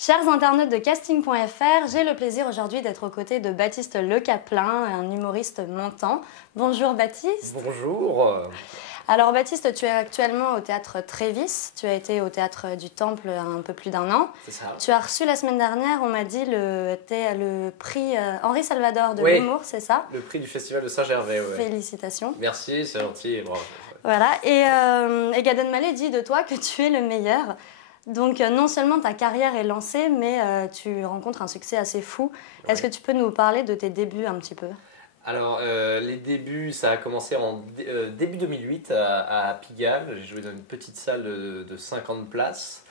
Chers internautes de casting.fr, j'ai le plaisir aujourd'hui d'être aux côtés de Baptiste Le Caplin, un humoriste montant. Bonjour Baptiste. Bonjour. Alors Baptiste, tu es actuellement au théâtre Trévis, tu as été au théâtre du Temple un peu plus d'1 an. C'est ça. Tu as reçu la semaine dernière, on m'a dit, le prix Henri Salvador de l'humour, c'est ça? Le prix du Festival de Saint-Gervais. Ouais. Félicitations. Merci, c'est gentil et bravo. Voilà, et Gad Elmaleh dit de toi que tu es le meilleur. Donc non seulement ta carrière est lancée, mais tu rencontres un succès assez fou. Ouais. Est-ce que tu peux nous parler de tes débuts un petit peu? Alors, les débuts, ça a commencé en début 2008 à Pigalle. J'ai joué dans une petite salle de 50 places.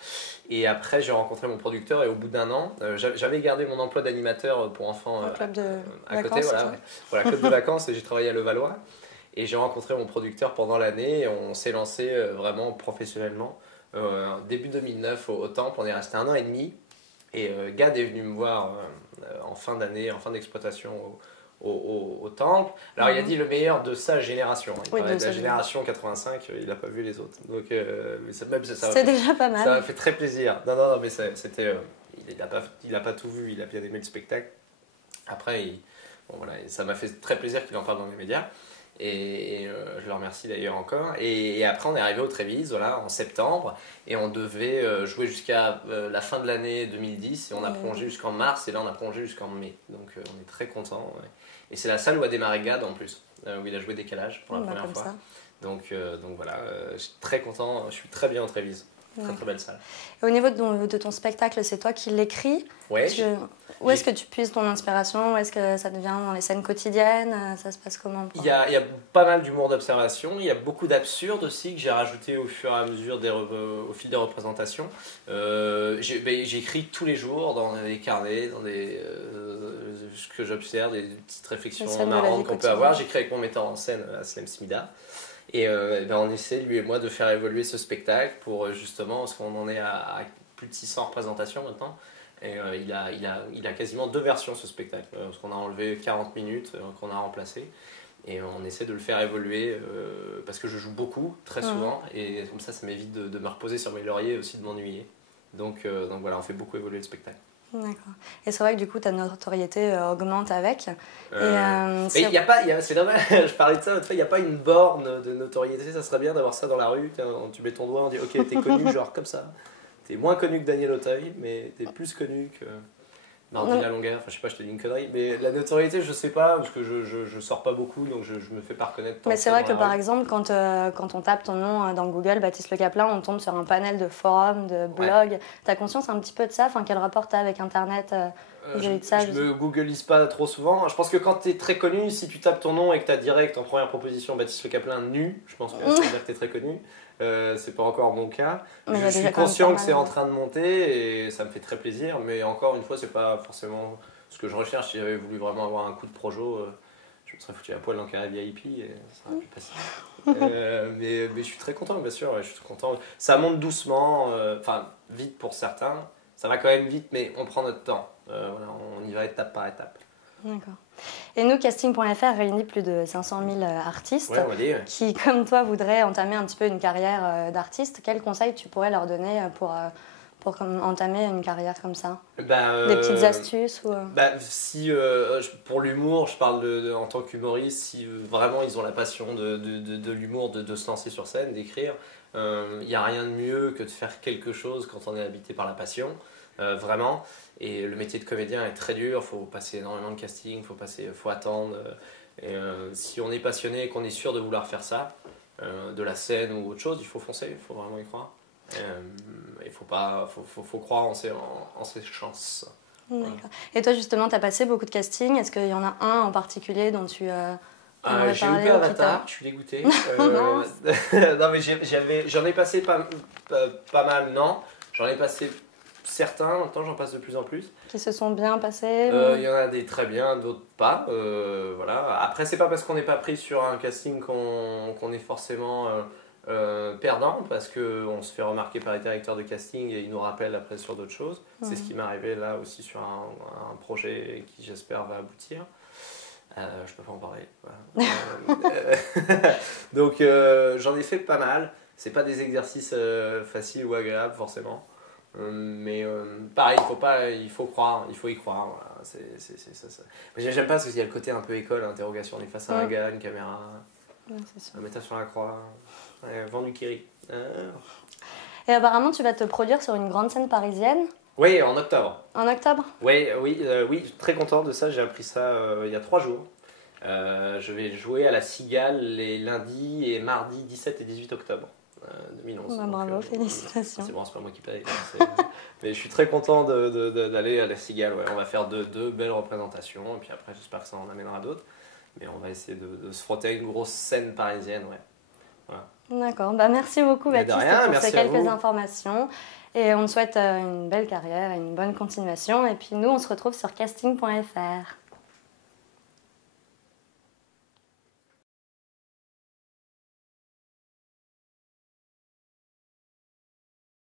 Et après, j'ai rencontré mon producteur et au bout d'1 an, j'avais gardé mon emploi d'animateur pour enfants club de à vacances, côté. Voilà, club de vacances, et j'ai travaillé à Levallois. Et j'ai rencontré mon producteur pendant l'année et on s'est lancé vraiment professionnellement. Début 2009 au Temple, on est resté 1 an et demi. Et Gad est venu me voir en fin d'année, en fin d'exploitation au Temple. Alors il a dit le meilleur de sa génération. Il parlait de la génération 85, il n'a pas vu les autres. Donc c'est déjà pas mal. Ça m'a fait très plaisir. Non, mais c'était, il n'a pas tout vu, il a bien aimé le spectacle. Après, ça m'a fait très plaisir qu'il en parle dans les médias. Et je le remercie d'ailleurs encore. Et après, on est arrivé au Trévis, voilà, en septembre, et on devait jouer jusqu'à la fin de l'année 2010, et on a prolongé jusqu'en mars, et là on a prolongé jusqu'en mai. Donc on est très contents. Ouais. Et c'est la salle où a démarré Gad en plus, où il a joué Décalage pour la première fois. Donc voilà, je suis très content, je suis très bien au Trévis. Très très belle salle. Et au niveau de ton spectacle, c'est toi qui l'écris? Ouais. Où est-ce que tu puises ton inspiration? Où est-ce que ça devient dans les scènes quotidiennes? Ça se passe comment? Il y a pas mal d'humour d'observation, il y a beaucoup d'absurde aussi que j'ai rajouté au fur et à mesure au fil des représentations. J'écris tous les jours dans des carnets, dans ce que j'observe, des petites réflexions marrantes qu'on peut avoir. J'écris avec mon metteur en scène, Aslem Smida. Et on essaie, lui et moi, de faire évoluer ce spectacle pour justement, parce qu'on en est à plus de 600 représentations maintenant. Et il a quasiment 2 versions ce spectacle, parce qu'on a enlevé 40 minutes qu'on a remplacé. Et on essaie de le faire évoluer parce que je joue beaucoup, très souvent, et comme ça m'évite de me reposer sur mes lauriers et aussi de m'ennuyer. Donc voilà, on fait beaucoup évoluer le spectacle. D'accord. Et c'est vrai que du coup ta notoriété augmente avec. C'est dommage, je parlais de ça l'autre fois, il n'y a pas une borne de notoriété, ça serait bien d'avoir ça dans la rue, tu mets ton doigt, on dit ok t'es connu genre comme ça. T'es moins connu que Daniel Auteuil, mais t'es plus connu que Mardi La Longueur. Enfin, je sais pas, je te dis une connerie. Mais la notoriété, je sais pas, parce que je sors pas beaucoup, donc je me fais pas reconnaître. Mais c'est vrai que par exemple, quand on tape ton nom dans Google, Baptiste Le Caplin, on tombe sur un panel de forums, de blogs. Ouais. T'as conscience un petit peu de ça? Enfin, quel rapport t'as avec Internet je me googlise pas trop souvent. Je pense que quand t'es très connu, si tu tapes ton nom et que t'as direct en première proposition Baptiste Le Caplin nu, je pense que ça veut dire que t'es très connu. C'est pas encore mon cas. Mais je suis conscient que c'est en train de monter et ça me fait très plaisir. Mais encore une fois, c'est pas forcément ce que je recherche. Si j'avais voulu vraiment avoir un coup de projo, je me serais foutu à poil dans le carré VIP et ça aurait pu passer. Mais je suis très content, bien sûr. Je suis content. Ça monte doucement, enfin vite pour certains. Ça va quand même vite, mais on prend notre temps. Voilà, on y va étape par étape. D'accord. Et nous, casting.fr réunit plus de 500 000 artistes qui, comme toi, voudraient entamer un petit peu une carrière d'artiste. Quels conseils tu pourrais leur donner pour entamer une carrière comme ça? Des petites astuces si, pour l'humour, je parle en tant qu'humoriste, si vraiment ils ont la passion de l'humour, de se lancer sur scène, d'écrire, il n'y a rien de mieux que de faire quelque chose quand on est habité par la passion. Vraiment, et le métier de comédien est très dur, il faut passer énormément de casting, faut attendre, et si on est passionné et qu'on est sûr de vouloir faire ça, de la scène ou autre chose, il faut foncer, il faut vraiment y croire, il faut croire en ses chances. D'accord. Voilà. Et toi justement, tu as passé beaucoup de castings, est-ce qu'il y en a un en particulier dont tu j'ai loupé Avatar, je suis dégoûté. Non mais j'en ai passé pas mal, non, j'en ai passé certains, maintenant j'en passe de plus en plus. Qui se sont bien passés? Il y en a des très bien, d'autres pas. Voilà. Après, c'est pas parce qu'on n'est pas pris sur un casting qu'on est forcément perdant, parce qu'on se fait remarquer par les directeurs de casting et ils nous rappellent après sur d'autres choses. C'est ce qui m'est arrivé là aussi sur un projet qui j'espère va aboutir. Je peux pas en parler. Voilà. Donc j'en ai fait pas mal. C'est pas des exercices faciles ou agréables forcément. Mais pareil, il faut croire, il faut y croire. Voilà. C'est ça. Mais j'aime pas parce qu'il y a le côté un peu école, interrogation, on est face à un gars, une caméra, un metteur sur la croix, vend du kiri. Et apparemment, tu vas te produire sur une grande scène parisienne. Oui, en octobre. En octobre? Oui, très content de ça, j'ai appris ça il y a 3 jours. Je vais jouer à la Cigale les lundis et mardis 17 et 18 octobre 2011. Bravo, félicitations. C'est bon, c'est pas moi qui paye. Mais je suis très content d'aller à la Cigale. Ouais. On va faire deux belles représentations et puis après j'espère que ça en amènera d'autres. Mais on va essayer de se frotter à une grosse scène parisienne. Ouais. Voilà. D'accord, merci beaucoup Baptiste pour ces quelques informations. Et on te souhaite une belle carrière et une bonne continuation. Et puis nous, on se retrouve sur casting.fr.